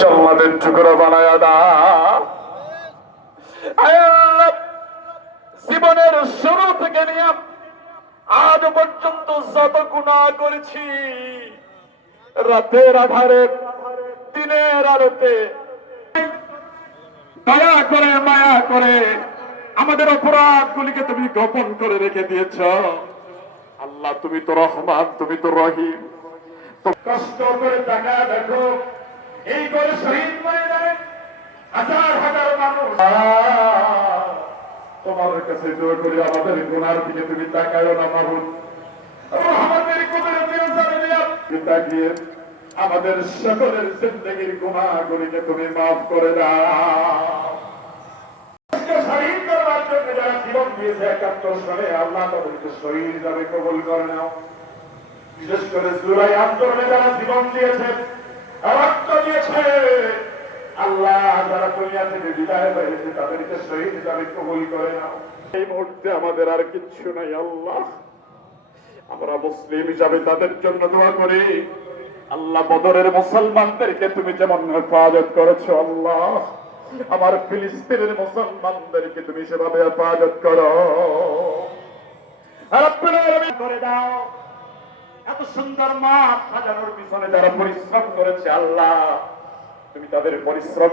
জান্নাতের টুকরো বানায়া দাও। আয় আল্লাহ, জীবনের শুরু থেকে নিয়ে আজ পর্যন্ত যত গুনাহ করেছি, রাতের আধারে দিনের আলোতে, দয়া করে মায়া করে আমাদের অপরাধ গুলিকে তুমি গোপন করে রেখে দিয়েছ। আল্লাহ, তুমি তো রহমান, তুমি তো রহিম। কষ্ট করে টাকা দেখো, এই করে শহীদ ময়দানে হাজার হাজার মানুষ। তোমার কাছে দোয়া করি, আমাদের গুনার দিকে তুমি তাকায়ো না মাবুদ। আমাদের তাকিয়ে আমাদের সকলের জিন্দেগির গুনাহগুলিকে তুমি মাফ করে দাও। শহীদ করবার জন্য যারা জীবন দিয়েছে ৭১ সালে, আল্লাহ তাদেরকে শহীদ হিসাবে কবুল করে নাও। বিশেষ করে জুলাই আন্দোলনে যারা জীবন দিয়েছে, রক্ত দিয়েছে, আল্লাহ যারা দুনিয়া থেকে বিদায় হয়েছে তাদেরকে শহীদ হিসাবে কবুল করে নাও। এই মুহূর্তে আমাদের আর কিচ্ছু নাই আল্লাহ, আমরা মুসলিম হিসাবে তাদের জন্য দোয়া করি। আল্লাহ, বদরের মুসলমানদেরকে তুমি যেমন হেফাজত করেছো, আল্লাহ আমার ফিলিস্তিনের মুসলমানদেরকে তুমি সেভাবে হেফাজত করো। করে দাও। এত সুন্দর মাঠ সাজানোর পিছনে যারা পরিশ্রম করেছে, আল্লাহ তুমি তাদের পরিশ্রম